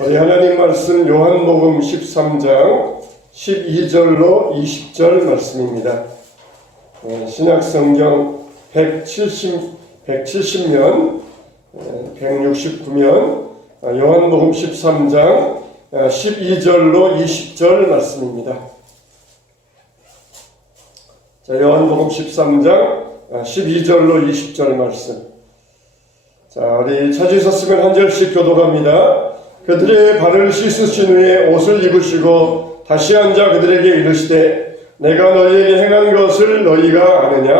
우리 하나님 말씀 요한복음 13장 12절로 20절 말씀입니다. 신약성경 170면 169면 요한복음 13장 12절로 20절 말씀입니다. 자, 요한복음 13장 12절로 20절 말씀. 자, 우리 찾으셨으면 한 절씩 교독합니다. 그들의 발을 씻으신 후에 옷을 입으시고 다시 앉아 그들에게 이르시되 내가 너희에게 행한 것을 너희가 아느냐?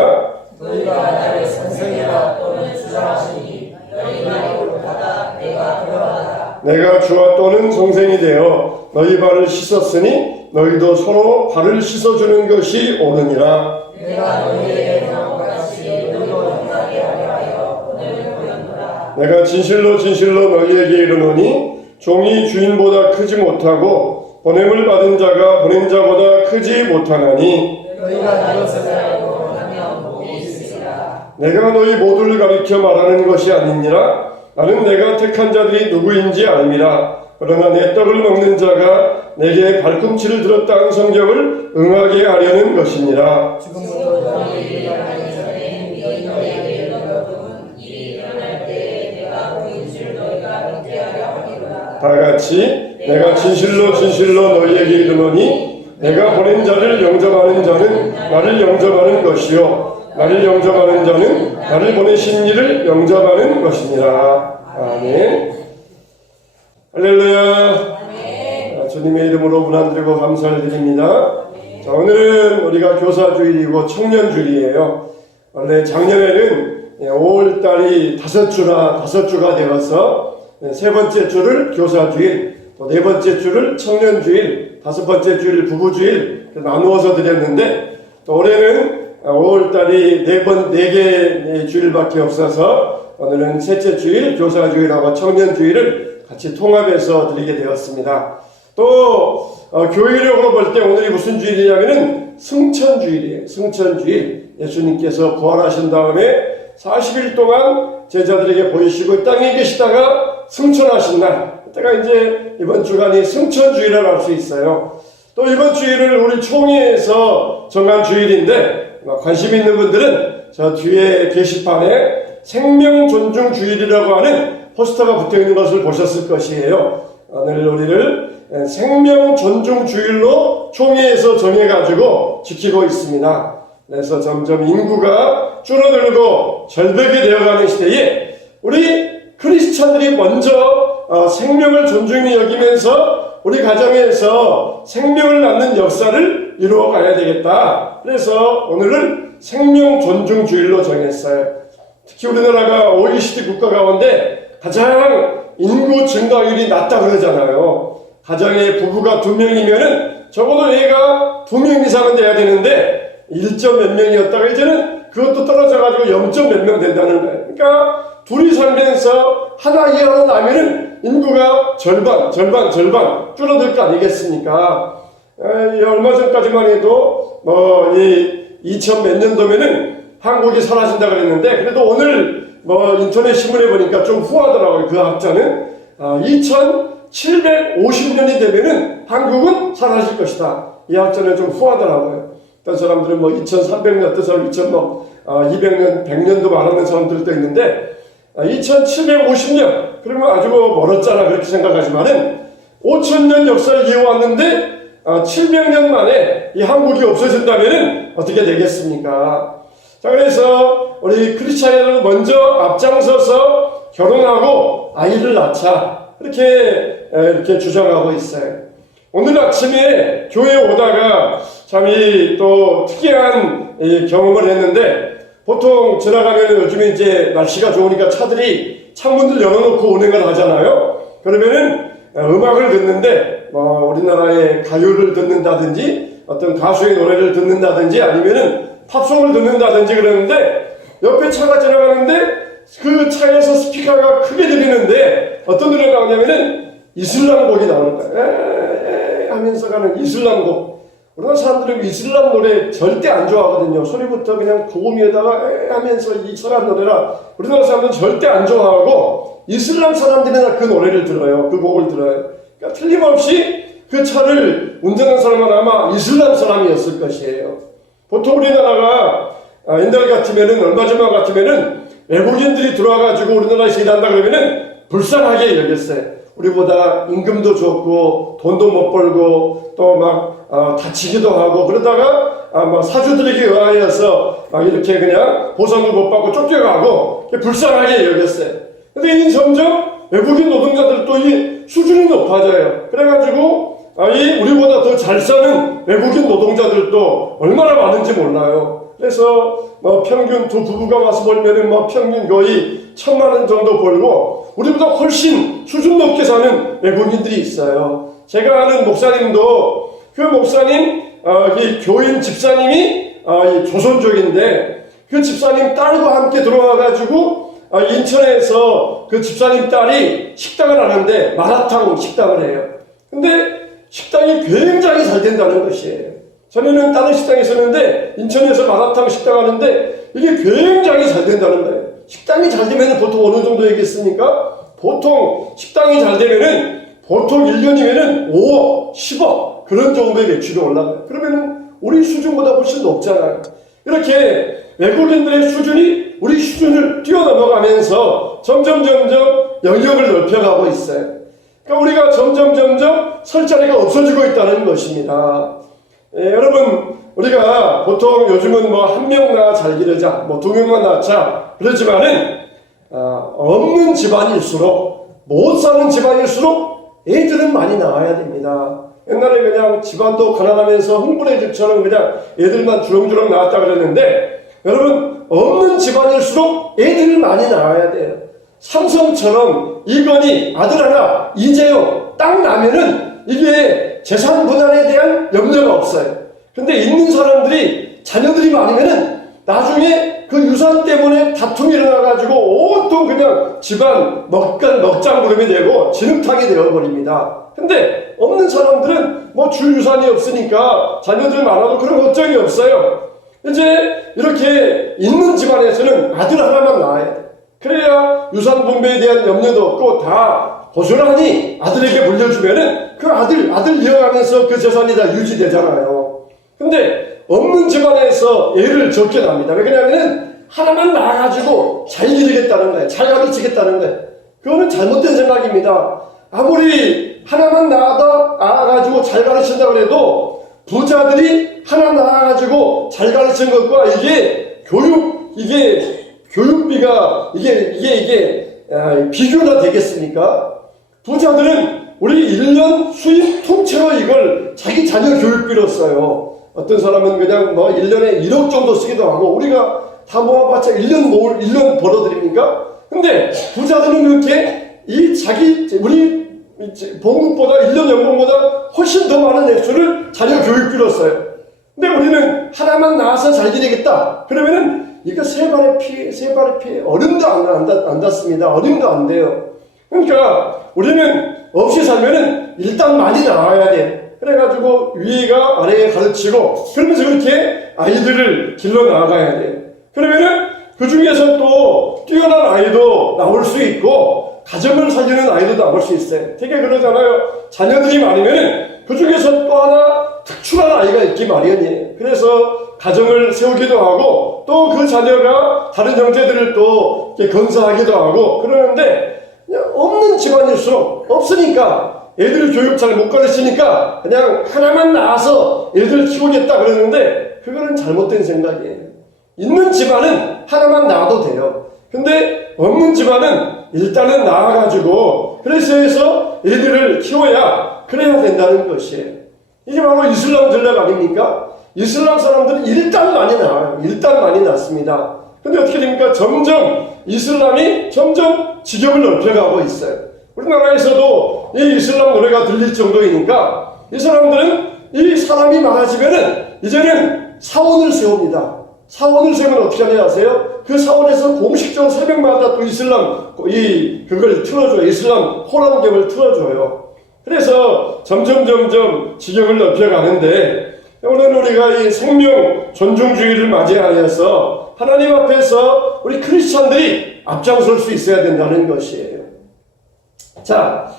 너희가 나를 선생이라 또는 주장하시니 너희가 이옳도다 내가 그러하다. 내가 주와 또는 선생이 되어 너희 발을 씻었으니 너희도 서로 발을 씻어주는 것이 옳으니라. 내가 너희에게 행한 것 같이 너희도 행하게 하려 하여 오늘 보였노라. 내가 진실로 진실로 너희에게 이르노니 종이 주인보다 크지 못하고 보냄을 받은 자가 보낸 자보다 크지 못하나니 너희가 이것을 알고 하면 복이 있으리라. 내가 너희 모두를 가리켜 말하는 것이 아니니라. 나는 내가 택한 자들이 누구인지 알미라. 그러나 내 떡을 먹는 자가 내게 발꿈치를 들었다는 성경을 응하게 하려는 것이니라. 지금부터 너희에게 일어나기 전에 너희에게 이르거든 일이 일어날 때에 내가 보인 줄 너희가 믿게 하려 하리로다. 다 같이 내가 진실로 진실로 너희에게 이르노니 내가 보낸 자를 영접하는 자는 나를 영접하는 것이요 나를 영접하는 자는 나를 보내신 이를 영접하는 것이니라. 아멘. 할렐루야. 주님의 이름으로 문안드리고 감사를 드립니다. 자, 오늘은 우리가 교사주일이고 청년주일이에요. 원래 작년에는 5월달이 5주가 되어서 세 번째 주를 교사주일, 또 네 번째 주를 청년주일, 다섯 번째 주일 부부주일 나누어서 드렸는데, 또 올해는 5월달이 네 개 주일밖에 없어서 오늘은 셋째 주일 교사주일하고 청년주일을 같이 통합해서 드리게 되었습니다. 또 교회력으로 볼 때 오늘이 무슨 주일이냐면은 승천주일이에요. 승천주일. 예수님께서 부활하신 다음에 40일 동안 제자들에게 보이시고 땅에 계시다가 승천하신 날, 그때가 이제 이번 주간이 승천주일이라고 할 수 있어요. 또 이번 주일을 우리 총회에서 정한 주일인데, 관심 있는 분들은 저 뒤에 게시판에 생명존중주일이라고 하는 포스터가 붙어있는 것을 보셨을 것이에요. 오늘 우리를 생명존중주일로 총회에서 정해가지고 지키고 있습니다. 그래서 점점 인구가 줄어들고 절벽이 되어가는 시대에 우리 크리스찬들이 먼저 생명을 존중히 여기면서 우리 가정에서 생명을 낳는 역사를 이루어가야 되겠다. 그래서 오늘은 생명존중주일로 정했어요. 특히 우리나라가 OECD 국가 가운데 가장 인구 증가율이 낮다 그러잖아요. 가정에 부부가 2명이면은 적어도 애가 2명 이상은 돼야 되는데 1점 몇 명이었다가 이제는 그것도 떨어져가지고 0점 몇 명 된다는 거예요. 그러니까 둘이 살면서 하나 이하로 나면은 인구가 절반 줄어들 거 아니겠습니까? 얼마 전까지만 해도 이 2000 몇 년도면은 한국이 사라진다 그랬는데, 그래도 오늘 인터넷 신문에 보니까 좀 후하더라고요. 그 학자는 2750년이 되면은 한국은 사라질 것이다. 이 학자는 좀 후하더라고요. 어떤 사람들은 2300년, 어떤 사람은 2200년, 100년도 말하는 사람들도 있는데, 2750년, 그러면 아주 멀었잖아, 그렇게 생각하지만은, 5000년 역사를 이어왔는데, 700년 만에 이 한국이 없어진다면은 어떻게 되겠습니까? 자, 그래서 우리 크리스찬들은 먼저 앞장서서 결혼하고 아이를 낳자. 이렇게 주장하고 있어요. 오늘 아침에 교회에 오다가 참이 또 특이한 경험을 했는데, 보통 지나가면 요즘에 이제 날씨가 좋으니까 차들이 창문들 열어놓고 운행을 하잖아요. 그러면은 음악을 듣는데, 우리나라의 가요를 듣는다든지, 어떤 가수의 노래를 듣는다든지, 아니면은 팝송을 듣는다든지 그러는데, 옆에 차가 지나가는데, 그 차에서 스피커가 크게 들리는데, 어떤 노래가 나오냐면은, 이슬람 곡이 나오는 거예요. 하면서 가는 이슬람 곡. 우리나라 사람들은 이슬람 노래 절대 안 좋아하거든요. 소리부터 그냥 고음에다가 하면서 이슬람 노래라 우리나라 사람들은 절대 안 좋아하고 이슬람 사람들이나 그 노래를 들어요. 그 곡을 들어요. 그러니까 틀림없이 그 차를 운전한 사람은 아마 이슬람 사람이었을 것이에요. 보통 우리나라가 옛날 같으면은 얼마 전만 같으면은 외국인들이 들어와가지고 우리나라에서 일한다 그러면은 불쌍하게 여겼어요. 우리보다 임금도 좋고 돈도 못 벌고 또 막 다치기도 하고 그러다가 막 사주들에게 의하여서 막 이렇게 그냥 보상을 못 받고 쫓겨가고 불쌍하게 여겼어요. 근데 이 점점 외국인 노동자들도 이 수준이 높아져요. 그래가지고 이 우리보다 더 잘 사는 외국인 노동자들도 얼마나 많은지 몰라요. 그래서 뭐 평균 두 부부가 와서 벌면은 뭐 평균 거의 1,000만 원 정도 벌고 우리보다 훨씬 수준 높게 사는 외국인들이 있어요. 제가 아는 목사님도 그 목사님 이 교인 집사님이 이 조선족인데 그 집사님 딸과 함께 들어와가지고 인천에서 그 집사님 딸이 식당을 하는데 마라탕 식당을 해요. 근데 식당이 굉장히 잘 된다는 것이에요. 전에는 다른 식당에 있었는데 인천에서 마라탕 식당 하는데 이게 굉장히 잘 된다는 거예요. 식당이 잘 되면 보통 어느 정도이겠습니까? 보통 식당이 잘 되면은 보통 1년이면은 5억, 10억 그런 정도의 매출이 올라가요. 그러면은 우리 수준보다 훨씬 높잖아요. 이렇게 외국인들의 수준이 우리 수준을 뛰어넘어가면서 점점 영역을 넓혀가고 있어요. 그러니까 우리가 점점 설 자리가 없어지고 있다는 것입니다. 여러분 우리가 보통 요즘은 뭐 한 명 낳아 잘 기르자, 뭐 2명만 낳자 그러지만은 없는 집안일수록 못 사는 집안일수록 애들은 많이 낳아야 됩니다. 옛날에 그냥 집안도 가난하면서 흥분의 집처럼 그냥 애들만 주렁주렁 낳았다 그랬는데 여러분 없는 집안일수록 애들을 많이 낳아야 돼요. 삼성처럼 이건희 아들 하나 이재용 딱 나면은 이게 재산 분할에 대한 염려가 없어요. 근데 있는 사람들이 자녀들이 많으면은 나중에 그 유산 때문에 다툼이 일어나가지고 온통 그냥 집안 먹장구름이 되고 진흙탕이 되어버립니다. 근데 없는 사람들은 뭐 줄 유산이 없으니까 자녀들 많아도 그런 걱정이 없어요. 이제 이렇게 있는 집안에서는 아들 하나만 낳아야 돼. 그래야 유산 분배에 대한 염려도 없고 다 고스란히 아들에게 물려주면은 그 아들 이어가면서 그 재산이 다 유지되잖아요. 근데 없는 집안에서 애를 적게 낳습니다. 왜냐면은 하나만 낳아가지고 잘 기르겠다는 거예요. 잘 가르치겠다는 거예요. 그거는 잘못된 생각입니다. 아무리 하나만 낳아가지고 잘 가르친다 그래도 부자들이 하나 낳아가지고 잘 가르친 것과 이게 교육비가 이게 비교가 되겠습니까? 부자들은 우리 1년 수입 통째로 이걸 자기 자녀 교육비로 써요. 어떤 사람은 그냥 뭐 1년에 1억 정도 쓰기도 하고 우리가 다 모아봤자 1년 벌어드립니까? 근데 부자들은 그렇게 우리 봉급보다 1년 연봉보다 훨씬 더 많은 액수를 자녀 교육비로 써요. 근데 우리는 하나만 낳아서 잘 지내겠다. 그러면은 이거 세 발의 피해 어림도 안 닿습니다. 어림도 안 돼요. 그러니까 우리는 없이 살면은 일단 많이 나와야 돼. 그래가지고 위가 아래에 가르치고 그러면서 그렇게 아이들을 길러 나가야 돼. 그러면은 그 중에서 또 뛰어난 아이도 나올 수 있고 가정을 살리는 아이도 나올 수 있어요. 되게 그러잖아요. 자녀들이 많으면은 그 중에서 또 하나 특출한 아이가 있기 마련이에요. 그래서 가정을 세우기도 하고 또 그 자녀가 다른 형제들을 또 건사하기도 하고 그러는데 없는 집안일수록 없으니까 애들 교육 잘 못 가르치니까 그냥 하나만 낳아서 애들 키우겠다 그러는데 그거는 잘못된 생각이에요. 있는 집안은 하나만 낳아도 돼요. 근데 없는 집안은 일단은 낳아가지고 그래서 해서 애들을 키워야 그래야 된다는 것이에요. 이게 바로 이슬람 전략 아닙니까? 이슬람 사람들은 일단 많이 낳아요. 일단 많이 낳습니다. 근데 어떻게 됩니까? 점점 이슬람이 점점 지경을 넓혀가고 있어요. 우리나라에서도 이 이슬람 노래가 들릴 정도이니까 이 사람들은 이 사람이 많아지면은 이제는 사원을 세웁니다. 사원을 세우면 어떻게 하냐 아세요? 그 사원에서 공식적으로 새벽마다 또 이슬람 그걸 틀어줘요. 이슬람 코란경을 틀어줘요. 그래서 점점 지경을 넓혀가는데 오늘 우리가 이 생명 존중주의를 맞이하여서 하나님 앞에서 우리 크리스찬들이 앞장설 수 있어야 된다는 것이에요. 자,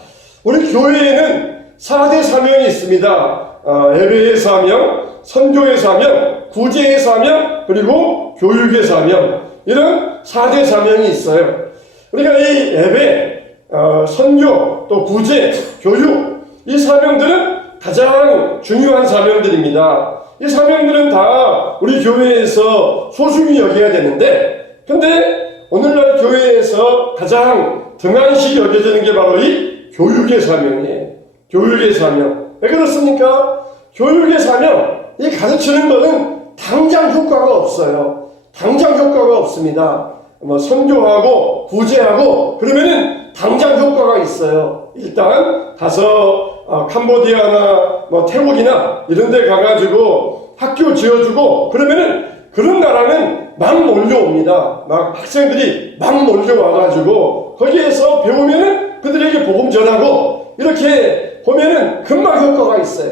우리 교회에는 4대 사명이 있습니다. 예배의 사명, 선교의 사명, 구제의 사명, 그리고 교육의 사명. 이런 4대 사명이 있어요. 우리가 이 예배, 선교, 또 구제, 교육, 이 사명들은 가장 중요한 사명들입니다. 이 사명들은 다 우리 교회에서 소중히 여겨야 되는데, 근데 오늘날 교회에서 가장 등한시 여겨지는 게 바로 이 교육의 사명이에요. 교육의 사명. 왜 그렇습니까? 교육의 사명, 이 가르치는 것은 당장 효과가 없어요. 당장 효과가 없습니다. 선교하고 구제하고 그러면은 당장 효과가 있어요. 일단 가서 캄보디아나 태국이나 이런 데 가가지고 학교 지어주고 그러면은 그런 나라는 막 몰려옵니다. 막 학생들이 막 몰려와가지고 거기에서 배우면은 그들에게 복음 전하고 이렇게 보면은 금방 효과가 있어요.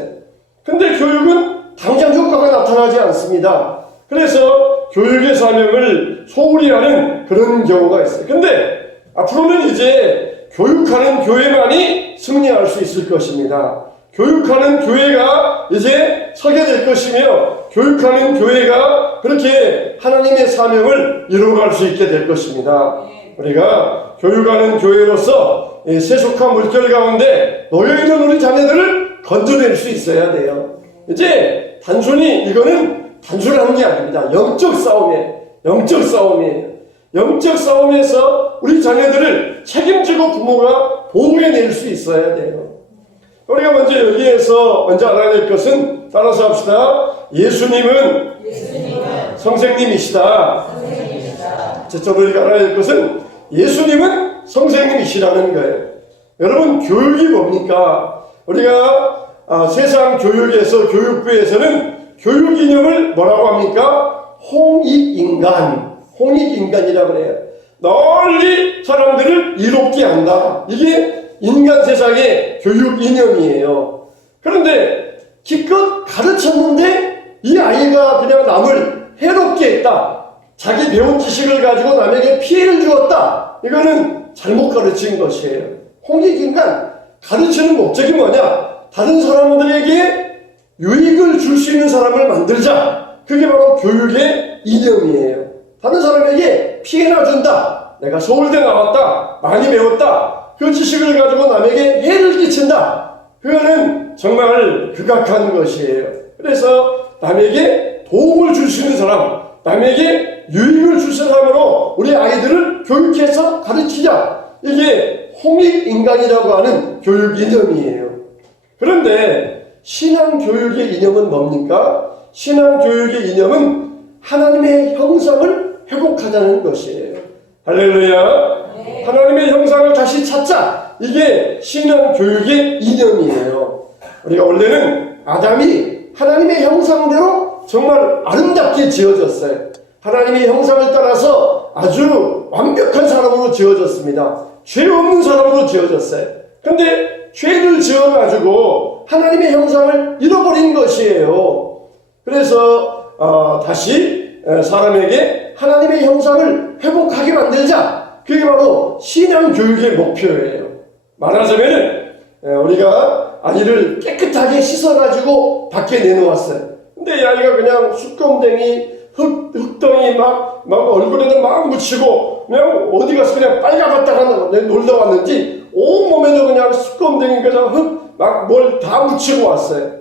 근데 교육은 당장 효과가 나타나지 않습니다. 그래서 교육의 사명을 소홀히 하는 그런 경우가 있어요. 근데 앞으로는 이제 교육하는 교회만이 승리할 수 있을 것입니다. 교육하는 교회가 이제 서게 될 것이며 교육하는 교회가 그렇게 하나님의 사명을 이루어갈 수 있게 될 것입니다. 우리가 교육하는 교회로서 세속한 물결 가운데 놓여있는 우리 자녀들을 건져낼 수 있어야 돼요. 이제 단순히 이거는 단순한 게 아닙니다. 영적 싸움이에요. 영적 싸움에서 우리 자녀들을 책임지고 부모가 보호해낼 수 있어야 돼요. 우리가 여기에서 알아야 될 것은 따라서 합시다. 예수님은 선생님이시다. 첫째로 우리가 알아야 될 것은 예수님은 선생님이시라는 거예요. 여러분, 교육이 뭡니까? 우리가 세상 교육에서 교육부에서는 교육 이념을 뭐라고 합니까? 홍익인간이라고 그래요. 널리 사람들을 이롭게 한다. 이게 인간 세상의 교육 이념이에요. 그런데 기껏 가르쳤는데 이 아이가 그냥 남을 해롭게 했다. 자기 배운 지식을 가지고 남에게 피해를 주었다. 이거는 잘못 가르친 것이에요. 홍익인간, 가르치는 목적이 뭐냐? 다른 사람들에게 유익을 줄 수 있는 사람을 만들자. 그게 바로 교육의 이념이에요. 다른 사람에게 피해나 준다. 내가 서울대 나왔다. 많이 배웠다. 그 지식을 가지고 남에게 해를 끼친다. 그거는 정말 극악한 것이에요. 그래서 남에게 도움을 줄 수 있는 사람, 남에게 유익을 줄 사람으로 우리 아이들을 교육해서 가르치자. 이게 홍익인간이라고 하는 교육 이념이에요. 그런데 신앙교육의 이념은 뭡니까? 신앙교육의 이념은 하나님의 형상을 회복하자는 것이에요. 할렐루야. 네. 하나님의 형상을 다시 찾자. 이게 신앙교육의 이념이에요. 우리가 원래는 아담이 하나님의 형상대로 정말 아름답게 지어졌어요. 하나님의 형상을 따라서 아주 완벽한 사람으로 지어졌습니다. 죄 없는 사람으로 지어졌어요. 근데 죄를 지어가지고 하나님의 형상을 잃어버린 것이에요. 그래서 다시 사람에게 하나님의 형상을 회복하게 만들자. 그게 바로 신앙교육의 목표예요. 말하자면 우리가 아이를 깨끗하게 씻어가지고 밖에 내놓았어요. 근데 이 아이가 그냥 숯검댕이, 흙덩이 막 얼굴에도 막 묻히고 그냥 어디 가서 그냥 빨가봤다가 놀다 왔는지 온몸에도 그냥 숯검댕이 그냥 흙 막 뭘 다 묻히고 왔어요.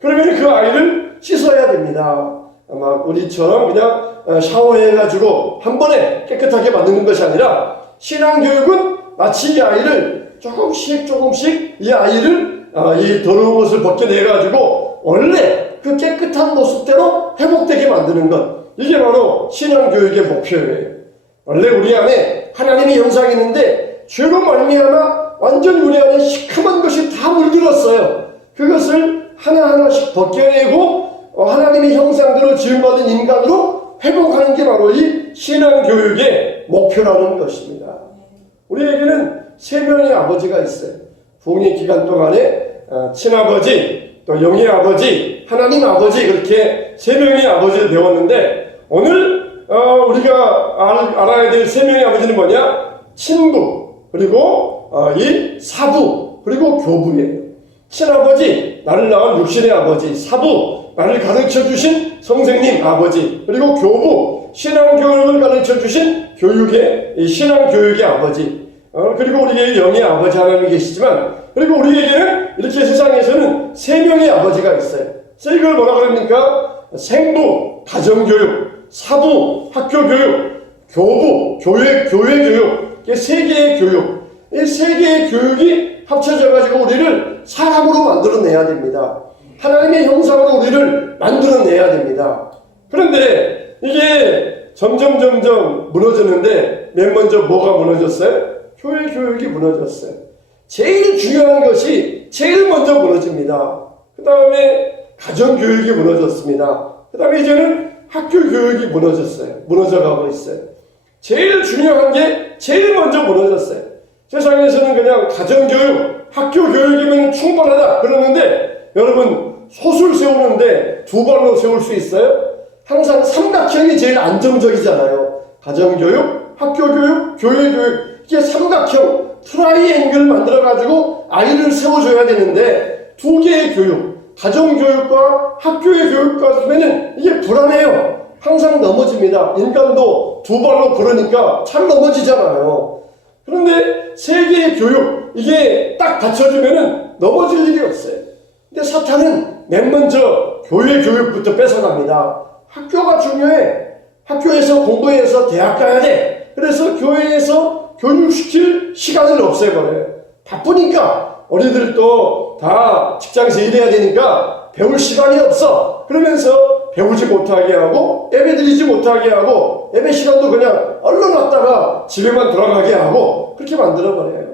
그러면 그 아이를 씻어야 됩니다. 아마 우리처럼 그냥 샤워해가지고 한 번에 깨끗하게 만드는 것이 아니라 신앙교육은 마치 이 아이를 조금씩 이 아이를 이 더러운 것을 벗겨내가지고 원래 그 깨끗한 모습대로 회복되게 만드는 것. 이게 바로 신앙교육의 목표예요. 원래 우리 안에 하나님의 형상이 있는데 죄로 말미암아 완전히 우리 안에 시커먼 것이 다 물들었어요. 그것을 하나하나씩 벗겨내고 하나님의 형상대로 지음받은 인간으로 회복하는 게 바로 이 신앙교육의 목표라는 것입니다. 우리에게는 세 명의 아버지가 있어요. 부흥의 기간 동안에 친아버지, 또 영의 아버지, 하나님 아버지, 그렇게 세 명의 아버지를 배웠는데 오늘 우리가 알아야 될 세 명의 아버지는 뭐냐? 친부, 그리고 이 사부, 그리고 교부예요. 친아버지, 나를 낳은 육신의 아버지, 사부, 나를 가르쳐주신 선생님 아버지, 그리고 교부, 신앙교육을 가르쳐주신 교육의 신앙교육의 아버지, 그리고 우리에게 영의 아버지 하나님이 계시지만, 그리고 우리에게는 이렇게 세상에서는 세 명의 아버지가 있어요. 그래서 이걸 뭐라 그럽니까? 생부, 가정교육, 사부, 학교교육, 교부, 교회교육, 이게 세 개의 교육. 이 세 개의 교육이 합쳐져가지고 우리를 사람으로 만들어내야 됩니다. 하나님의 형상으로 우리를 만들어내야 됩니다. 그런데 이게 점점 무너졌는데 맨 먼저 뭐가 무너졌어요? 교회 교육이 무너졌어요. 제일 중요한 것이 제일 먼저 무너집니다. 그 다음에 가정교육이 무너졌습니다. 그 다음에 이제는 학교교육이 무너져가고 있어요. 제일 중요한 게 제일 먼저 무너졌어요. 세상에서는 그냥 가정교육, 학교교육이면 충분하다 그러는데 여러분 솥을 세우는데 두 발로 세울 수 있어요? 항상 삼각형이 제일 안정적이잖아요. 가정교육, 학교교육, 교회교육, 이게 삼각형 트라이앵글 만들어가지고 아이를 세워줘야 되는데 두 개의 교육, 가정교육과 학교의 교육과 하면은 이게 불안해요. 항상 넘어집니다. 인간도 두 발로 걸으니까 잘 넘어지잖아요. 그런데 세 개의 교육, 이게 딱 갖춰주면은 넘어질 일이 없어요. 근데 사탄은 맨 먼저 교회 교육부터 뺏어갑니다. 학교가 중요해. 학교에서 공부해서 대학 가야 돼. 그래서 교회에서 교육시킬 시간을 없애버려요. 바쁘니까 어린이들도 다 직장에서 일해야 되니까 배울 시간이 없어. 그러면서 배우지 못하게 하고 예배 드리지 못하게 하고 예배 시간도 그냥 얼른 왔다가 집에만 돌아가게 하고 그렇게 만들어버려요.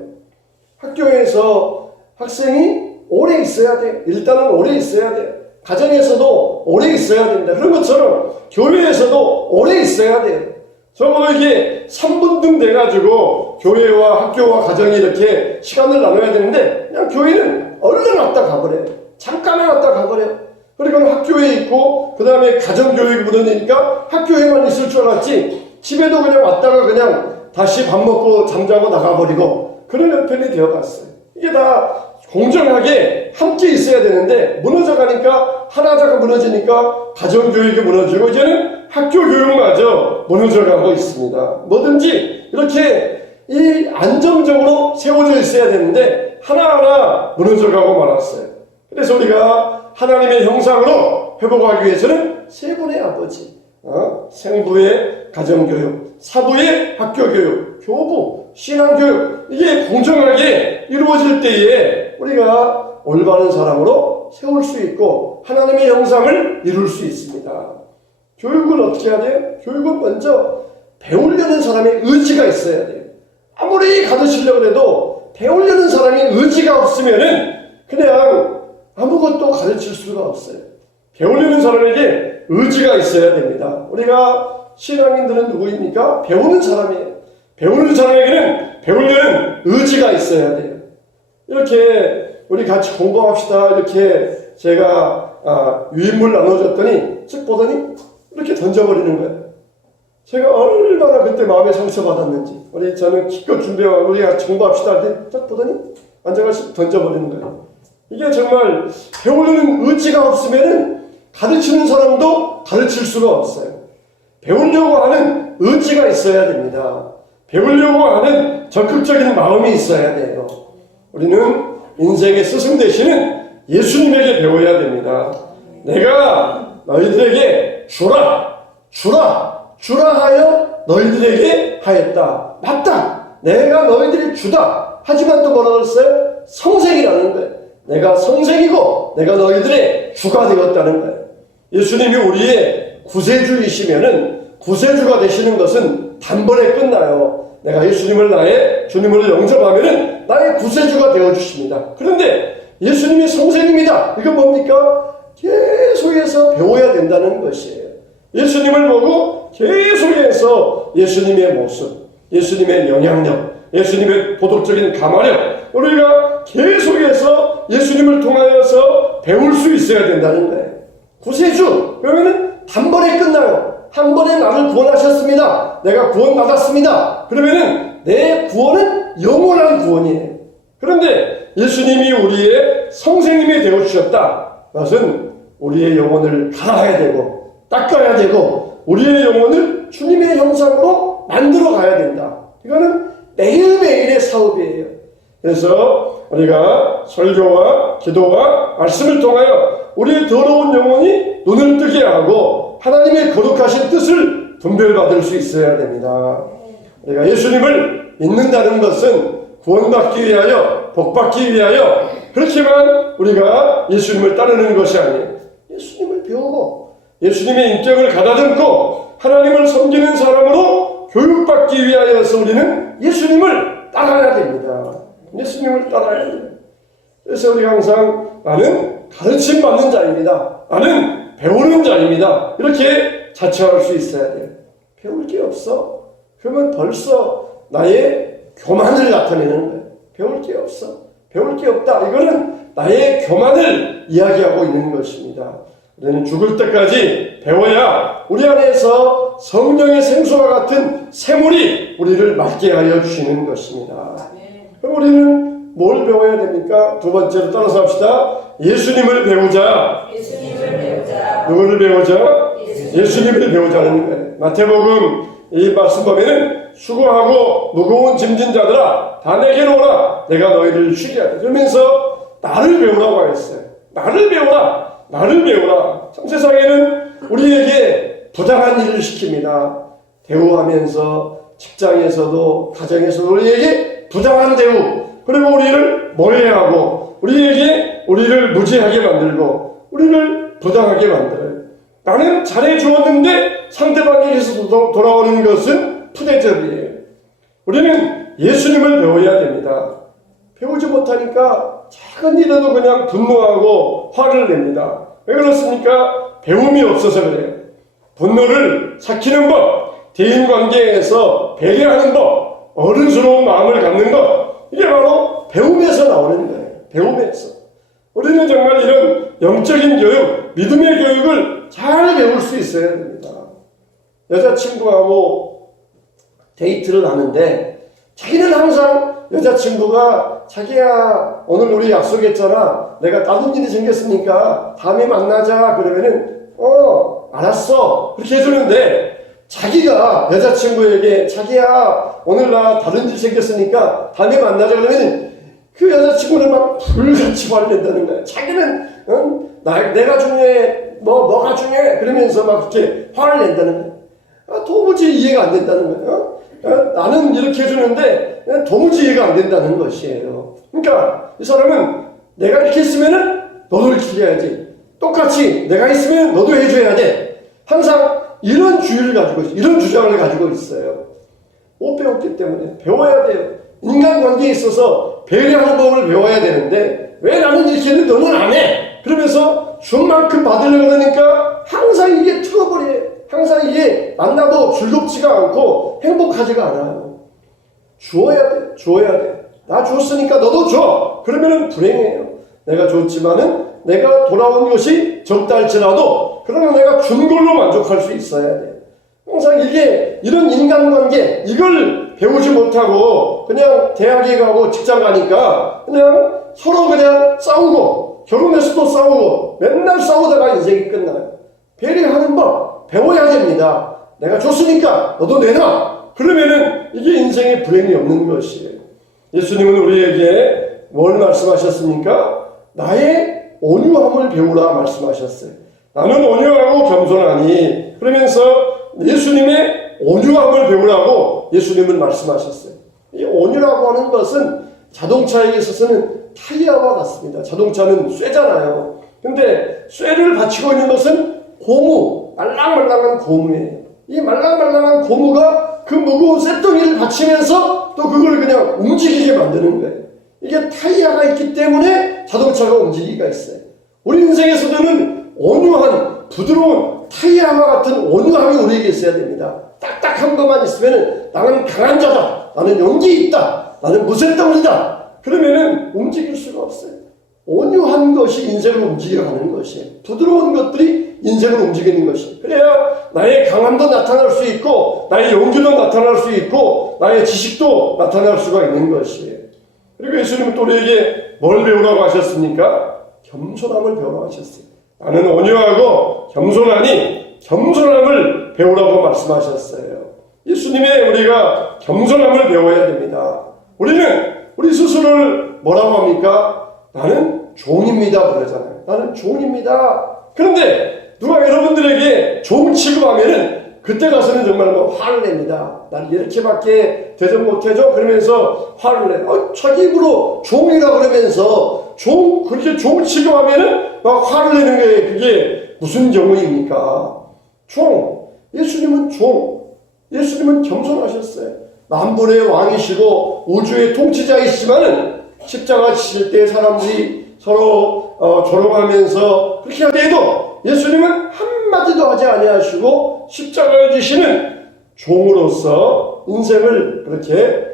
학교에서 학생이 오래 있어야 돼. 일단은 오래 있어야 돼. 가정에서도 오래 있어야 된다. 그런 것처럼 교회에서도 오래 있어야 돼요. 적어도 이게 3분등 돼가지고 교회와 학교와 가정이 이렇게 시간을 나눠야 되는데 그냥 교회는 얼른 왔다 가버려요. 잠깐에 왔다 가버려요. 그리고 학교에 있고 그 다음에 가정교육이 묻어내니까 학교에만 있을 줄 알았지 집에도 그냥 왔다가 그냥 다시 밥 먹고 잠자고 나가버리고 그런 형편이 되어갔어요. 이게 다 공정하게 함께 있어야 되는데 무너져가니까 하나자가 무너지니까 가정교육이 무너지고 이제는 학교교육마저 무너져가고 있습니다. 뭐든지 이렇게 이 안정적으로 세워져 있어야 되는데 하나하나 무너져가고 말았어요. 그래서 우리가 하나님의 형상으로 회복하기 위해서는 세 분의 아버지, 생부의 가정교육, 사부의 학교교육, 교부, 신앙교육 이게 공정하게 이루어질 때에 우리가 올바른 사람으로 세울 수 있고 하나님의 형상을 이룰 수 있습니다. 교육은 어떻게 해야 돼요? 교육은 먼저 배우려는 사람의 의지가 있어야 돼요. 아무리 가르치려고 해도 배우려는 사람의 의지가 없으면은 그냥 아무것도 가르칠 수가 없어요. 배우려는 사람에게 의지가 있어야 됩니다. 우리가 신앙인들은 누구입니까? 배우는 사람이에요. 배우는 사람에게는 배우려는 의지가 있어야 돼요. 이렇게 우리 같이 공부합시다. 이렇게 제가 유인물 나눠줬더니 책 보더니 이렇게 던져버리는 거예요. 제가 얼마나 그때 마음에 상처받았는지. 저는 기껏 준비하고 우리 같이 공부합시다. 이렇게 딱 보더니 앉아가지고 던져버리는 거예요. 이게 정말 배우려는 의지가 없으면은 가르치는 사람도 가르칠 수가 없어요. 배우려고 하는 의지가 있어야 됩니다. 배우려고 하는 적극적인 마음이 있어야 돼요. 우리는 인생의 스승 되시는 예수님에게 배워야 됩니다. 내가 너희들에게 주라 하여 너희들에게 하였다. 맞다. 내가 너희들이 주다. 하지만 또 뭐라고 했어요? 성생이라는 거예요. 내가 성생이고 내가 너희들의 주가 되었다는 거예요. 예수님이 우리의 구세주이시면은 구세주가 되시는 것은 단번에 끝나요. 내가 예수님을 나의 주님으로 영접하면은 나의 구세주가 되어주십니다. 그런데 예수님이 성생입니다. 이건 뭡니까? 계속해서 배워야 된다는 것이에요. 예수님을 보고 계속해서 예수님의 모습, 예수님의 영향력, 예수님의 도덕적인 감화력, 우리가 계속해서 예수님을 통하여서 배울 수 있어야 된다는 거예요. 구세주 그러면은 단번에 끝나요. 한 번에 나를 구원하셨습니다. 내가 구원받았습니다. 그러면은 내 구원은 영원한 구원이에요. 그런데 예수님이 우리의 성생님이 되어주셨다. 그것은 우리의 영혼을 갈아야 되고 닦아야 되고 우리의 영혼을 주님의 형상으로 만들어 가야 된다. 이거는 매일매일의 사업이에요. 그래서 우리가 설교와 기도와 말씀을 통하여 우리의 더러운 영혼이 눈을 뜨게 하고 하나님의 거룩하신 뜻을 분별받을 수 있어야 됩니다. 우리가 예수님을 믿는다는 것은 구원받기 위하여 복받기 위하여 그렇게만 우리가 예수님을 따르는 것이 아니에요. 예수님을 배우고 예수님의 인격을 가다듬고 하나님을 섬기는 사람으로 교육받기 위하여서 우리는 예수님을 따라야 됩니다. 예수님을 따라야 돼요. 그래서 우리가 항상 나는 가르침 받는 자입니다. 나는 배우는 자입니다. 이렇게 자처할 수 있어야 돼요. 배울 게 없어. 그러면 벌써 나의 교만을 나타내는 거예요. 배울 게 없어. 배울 게 없다. 이거는 나의 교만을 이야기하고 있는 것입니다. 우리는 죽을 때까지 배워야 우리 안에서 성령의 생수와 같은 샘물이 우리를 맑게 하여 주시는 것입니다. 그럼 우리는 뭘 배워야 됩니까? 두 번째로 따라서 합시다. 예수님을 배우자. 예수님을 배우자. 누구를 배우자? 예수님을 배우자는 거예요. 마태복음 이 말씀 보면은 수고하고 무거운 짐진 자들아 다 내게로 오라. 내가 너희를 쉬게 하리. 그러면서 나를 배우라고 하였어요. 나를 배우라. 나를 배우라. 참 세상에는 우리에게 부당한 일을 시킵니다. 대우하면서 직장에서도 가정에서도 우리에게 부당한 대우 그리고 우리를 멀리하고 우리를 무지하게 만들고 우리를 부당하게 만들어요. 나는 잘해주었는데 상대방에게서 돌아오는 것은 푸대접이에요. 우리는 예수님을 배워야 됩니다. 배우지 못하니까 작은 일에도 그냥 분노하고 화를 냅니다. 왜 그렇습니까? 배움이 없어서 그래요. 분노를 삭히는 법, 대인관계에서 배려하는 법, 어른스러운 마음을 갖는 것, 이게 바로 배움에서 나오는 거예요. 배움에서. 우리는 정말 이런 영적인 교육, 믿음의 교육을 잘 배울 수 있어야 됩니다. 여자친구하고 데이트를 하는데 자기는 항상 여자친구가 자기야 오늘 우리 약속했잖아. 내가 다른 일이 생겼으니까 다음에 만나자. 그러면은 알았어. 그렇게 해주는데 자기가 여자친구에게 자기야 오늘 나 다른 일 생겼으니까 다음에 만나자 그러면은 그 여자친구는 막 불같이 화를 낸다는 거야. 자기는 내가 중요해 뭐가 중요해 그러면서 막 그렇게 화를 낸다는 거야. 도무지 이해가 안 된다는 거예요. 나는 이렇게 해주는데 도무지 이해가 안 된다는 것이에요. 그러니까 이 사람은 내가 이렇게 했으면은 너도 이렇게 해야지. 똑같이 내가 했으면 너도 해줘야 돼. 항상 이런 주의를 가지고 있어요. 이런 주장을 가지고 있어요. 못 배웠기 때문에 배워야 돼요. 인간관계에 있어서 배려하는 법을 배워야 되는데 왜 나는 이렇게 했는데 너는 안 해? 그러면서 준 만큼 받으려고 그러니까 항상 이게 트러블이에요. 항상 이게 만나도 즐겁지가 않고 행복하지가 않아요. 주어야 돼. 주어야 돼. 나 줬으니까 너도 줘. 그러면은 불행해요. 내가 줬지만은 내가 돌아온 것이 적다 할지라도 그러면 내가 준 걸로 만족할 수 있어야 돼. 항상 이게 이런 인간관계 이걸 배우지 못하고 그냥 대학에 가고 직장 가니까 그냥 서로 그냥 싸우고 결혼해서도 싸우고 맨날 싸우다가 인생이 끝나요. 배려하는 법 배워야 됩니다. 내가 줬으니까 너도 내놔. 그러면은 이게 인생에 불행이 없는 것이에요. 예수님은 우리에게 뭘 말씀하셨습니까? 나의 온유함을 배우라 말씀하셨어요. 나는 온유하고 겸손하니 그러면서 예수님의 온유함을 배우라고 예수님은 말씀하셨어요. 이 온유라고 하는 것은 자동차에 있어서는 타이어와 같습니다. 자동차는 쇠잖아요. 근데 쇠를 받치고 있는 것은 고무, 말랑말랑한 고무예요. 이 말랑말랑한 고무가 그 무거운 쇳덩이를 받치면서 또 그걸 그냥 움직이게 만드는 거예요. 이게 타이어가 있기 때문에 자동차가 움직이기가 있어요. 우리 인생에서는 온유한, 부드러운 타이어와 같은 온유함이 우리에게 있어야 됩니다. 딱딱한 것만 있으면 나는 강한 자다. 나는 용기 있다. 나는 무쇠덩이다. 그러면은 움직일 수가 없어요. 온유한 것이 인생을 움직여가는 것이에요. 부드러운 것들이 인생을 움직이는 것이에요. 그래야 나의 강함도 나타날 수 있고 나의 용기도 나타날 수 있고 나의 지식도 나타날 수가 있는 것이에요. 그리고 예수님은 또 우리에게 뭘 배우라고 하셨습니까? 겸손함을 배우라고 하셨어요. 나는 온유하고 겸손하니 겸손함을 배우라고 말씀하셨어요. 예수님의 우리가 겸손함을 배워야 됩니다. 우리는 우리 스스로를 뭐라고 합니까? 나는 종입니다 그러잖아요. 나는 종입니다. 그런데 누가 여러분들에게 종 취급하면은 그때 가서는 정말 화를 냅니다. 난 이렇게밖에 대접 못해줘 그러면서 화를 내. 자기 입으로 종이라 그러면서 그렇게 종 취급하면은 막 화를 내는 거예요. 그게 무슨 경우입니까? 종. 예수님은 종. 예수님은 겸손하셨어요. 만분의 왕이시고 우주의 통치자이시지만은 십자가 지실 때 사람들이 서로 조롱하면서 그렇게 하더라도 예수님은 한마디도 하지 아니하시고 십자가를 지시는 종으로서 인생을 그렇게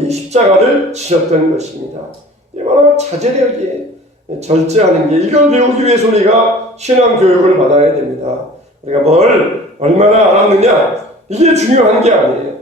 이 십자가를 지셨던 것입니다. 이 바로 자제력이에요. 절제하는 게 이걸 배우기 위해서 우리가 신앙 교육을 받아야 됩니다. 우리가 뭘 얼마나 알았느냐 이게 중요한 게 아니에요.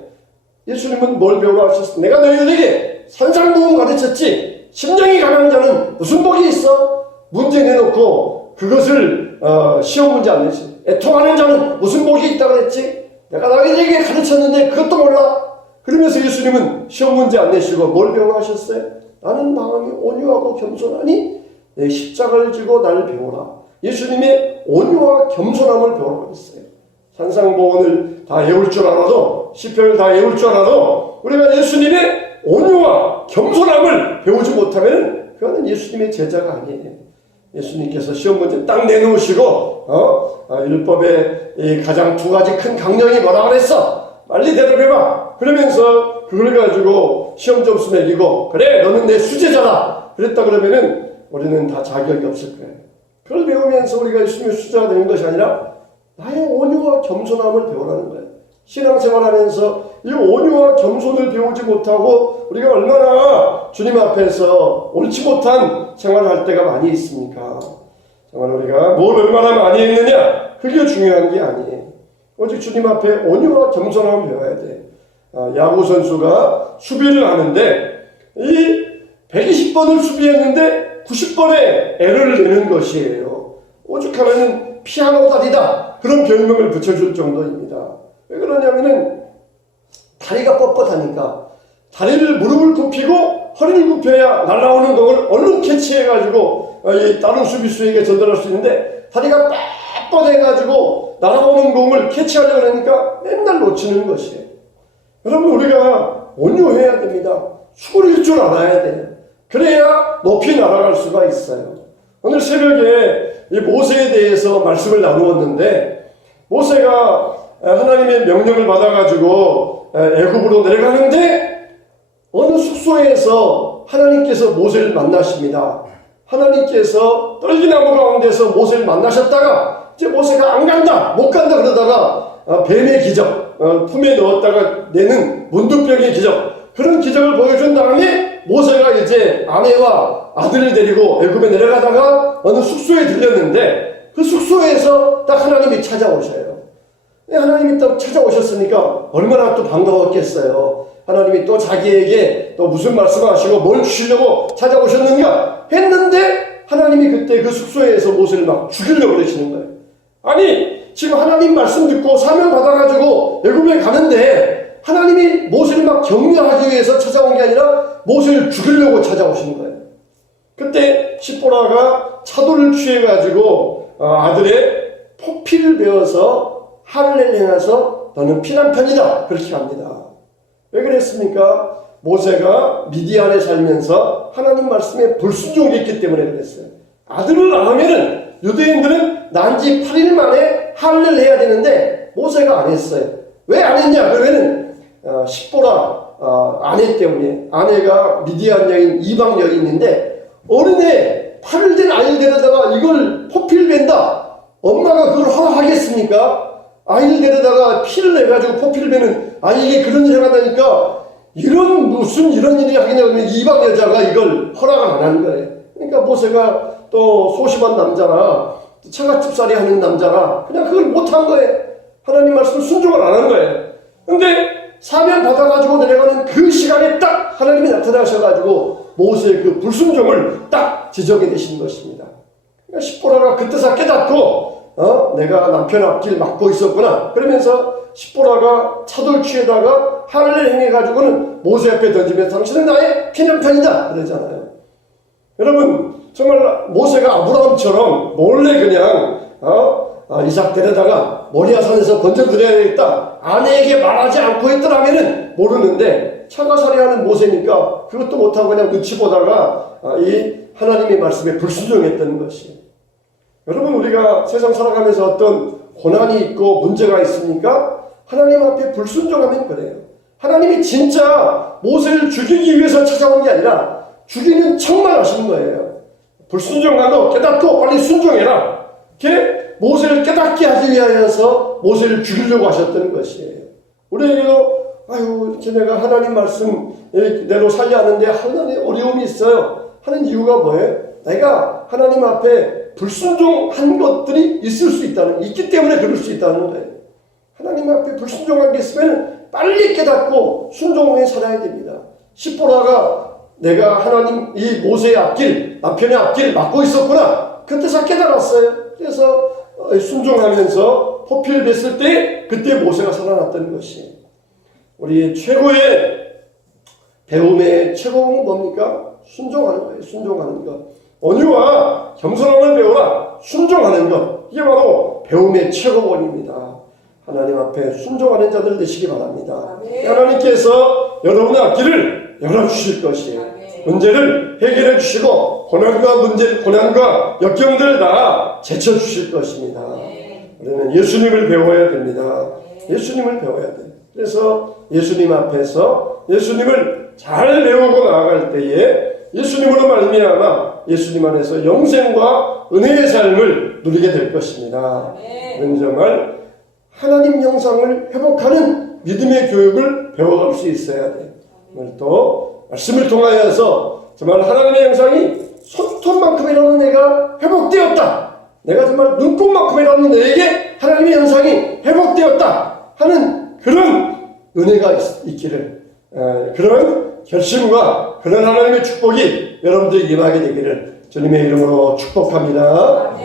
예수님은 뭘 배우라 하셨어? 내가 너희들에게 산상복음 가르쳤지. 심령이 가난한 자는 무슨 복이 있어? 문제 내놓고 그것을 시험 문제 안 내지. 애통하는 자는 무슨 복이 있다고 그랬지? 내가 너희들에게 가르쳤는데 그것도 몰라? 그러면서 예수님은 시험 문제 안 내시고 뭘 배우라 하셨어요? 나는 마음이 온유하고 겸손하니 내 십자가를 지고 나를 배우라. 예수님의 온유와 겸손함을 배우라고 했어요. 산상복음을 다 외울 줄 알아도 시편을 다 외울 줄 알아도 우리가 예수님의 온유와 겸손함을 배우지 못하면 그거는 예수님의 제자가 아니에요. 예수님께서 시험 문제 딱 내놓으시고 율법의 이 가장 두 가지 큰 강령이 뭐라 그랬어? 빨리 대답해봐. 그러면서 그걸 가지고 시험 점수 매기고 그래 너는 내 수제자다 그랬다 그러면은 우리는 다 자격이 없을 거예요. 그걸 배우면서 우리가 예수님의 수제자가 되는 것이 아니라 나의 온유와 겸손함을 배우라는 거예요. 신앙생활하면서 이 온유와 겸손을 배우지 못하고 우리가 얼마나 주님 앞에서 옳지 못한 생활을 할 때가 많이 있습니까? 정말 우리가 뭘 얼마나 많이 했느냐 그게 중요한 게 아니에요. 오직 주님 앞에 온유와 겸손함을 배워야 돼. 야구 선수가 수비를 하는데 이 120번을 수비했는데 90번의 에러를 내는 것이에요. 오죽하면은 피아노 다리다 그런 별명을 붙여줄 정도입니다. 왜 그러냐면은 다리가 뻣뻣하니까 다리를 무릎을 굽히고 허리를 굽혀야 날아오는 공을 얼른 캐치해가지고 이 다른 수비수에게 전달할 수 있는데 다리가 뻣뻣해가지고 날아오는 공을 캐치하려고 하니까 맨날 놓치는 것이에요. 여러분 우리가 온유해야 됩니다. 수그릴 줄 알아야 돼요. 그래야 높이 날아갈 수가 있어요. 오늘 새벽에 이 모세에 대해서 말씀을 나누었는데 모세가 하나님의 명령을 받아가지고 애굽으로 내려가는데 어느 숙소에서 하나님께서 모세를 만나십니다. 하나님께서 떨기나무 가운데서 모세를 만나셨다가 이제 모세가 안 간다 못 간다 그러다가 뱀의 기적 품에 넣었다가 내는 문둥병의 기적 그런 기적을 보여준 다음에 모세가 이제 아내와 아들을 데리고 애굽에 내려가다가 어느 숙소에 들렸는데 그 숙소에서 딱 하나님이 찾아오셔요. 하나님이 또 찾아오셨으니까 얼마나 또 반가웠겠어요. 하나님이 또 자기에게 또 무슨 말씀하시고 뭘 주시려고 찾아오셨는가 했는데 하나님이 그때 그 숙소에서 모세를 막 죽이려고 그러시는 거예요. 아니 지금 하나님 말씀 듣고 사명 받아가지고 애굽에 가는데 하나님이 모세를 막 격려하기 위해서 찾아온 게 아니라 모세를 죽이려고 찾아오신 거예요. 그때 시보라가 차도를 취해가지고 아들의 포피를 베어서 할례를 행해서 너는 피난편이다 그렇게 합니다. 왜 그랬습니까? 모세가 미디안에 살면서 하나님 말씀에 불순종이 있기 때문에 그랬어요. 아들을 안 하면은 유대인들은 난지 8일 만에 할례를 해야 되는데 모세가 안 했어요. 왜 안 했냐? 그러면은 시보라 아내 때문에 아내가 미디안 여인 이방 여인인데 어른의 8일 된 아이를 데려다가 이걸 포피를 벤다. 엄마가 그걸 허락하겠습니까? 아이를 데려다가 피를 내가지고 포피를 베는 아이에게 그런 일을 한다니까 무슨 이런 일이 하겠냐고 하면 이방 여자가 이걸 허락을 안 하는 거예요. 그러니까 모세가 또 소심한 남자라 처갓집살이 하는 남자라 그냥 그걸 못한 거예요. 하나님 말씀 순종을 안 한 거예요. 근데 사명 받아가지고 내려가는 그 시간에 딱 하나님이 나타나셔가지고 모세의 그 불순종을 딱 지적해내신 것입니다. 그러니까 십보라가 그때서 깨닫고 내가 남편 앞길 막고 있었구나. 그러면서 십보라가 차돌취에다가 할례 행해가지고는 모세 앞에 던지면서 당신은 나의 피난편이다 그러잖아요. 여러분 정말 모세가 아브라함처럼 몰래 그냥 이삭 데려다가 모리아산에서 던져드려야겠다 아내에게 말하지 않고 했더라면은 모르는데 차가살이하는 모세니까 그것도 못하고 그냥 눈치 보다가 이 하나님의 말씀에 불순종했던 것이에요. 여러분 우리가 세상 살아가면서 어떤 고난이 있고 문제가 있으니까 하나님 앞에 불순종하면 그래요. 하나님이 진짜 모세를 죽이기 위해서 찾아온 게 아니라 죽이는 척만 하시는 거예요. 불순종하고 깨닫고 빨리 순종해라. 이렇게 모세를 깨닫게 하기 위하여서 모세를 죽이려고 하셨던 것이에요. 우리에게도 이렇게 내가 하나님 말씀대로 살려 하는데 하나님 어려움이 있어요. 하는 이유가 뭐예요? 내가 하나님 앞에 불순종한 것들이 있기 때문에 그럴 수 있다는 거예요. 하나님 앞에 불순종한 게 있으면 빨리 깨닫고 순종해 살아야 됩니다. 십보라가 내가 하나님 이 모세의 앞길 남편의 앞길 막고 있었구나 그때서 깨달았어요. 그래서 순종하면서 포필됐을 때 그때 모세가 살아났던 것이 우리 최고의 배움의 최고는 뭡니까? 순종하는 거예요. 순종하는 것. 온유와 겸손함을 배우라. 순종하는 것. 이게 바로 배움의 최고본입니다. 하나님 앞에 순종하는 자들 되시기 바랍니다. 하나님께서 여러분의 앞길을 열어주실 것이에요. 문제를 해결해 주시고 고난과 역경들을 다 제쳐주실 것입니다. 우리는 예수님을 배워야 됩니다. 예수님을 배워야 돼요. 그래서 예수님 앞에서 예수님을 잘 배우고 나아갈 때에 예수님으로 말미암아 예수님 안에서 영생과 은혜의 삶을 누리게 될 것입니다. 우리는 정말 하나님 형상을 회복하는 믿음의 교육을 배워갈 수 있어야 돼요. 오늘 또 말씀을 통하여서 정말 하나님의 형상이 손톱만큼이라도 내가 회복되었다. 내가 정말 눈곱만큼이라도 내게 하나님의 형상이 회복되었다 하는 그런 은혜가 있기를 그런 결심과 그런 하나님의 축복이 여러분들이 임하게 되기를 주님의 이름으로 축복합니다.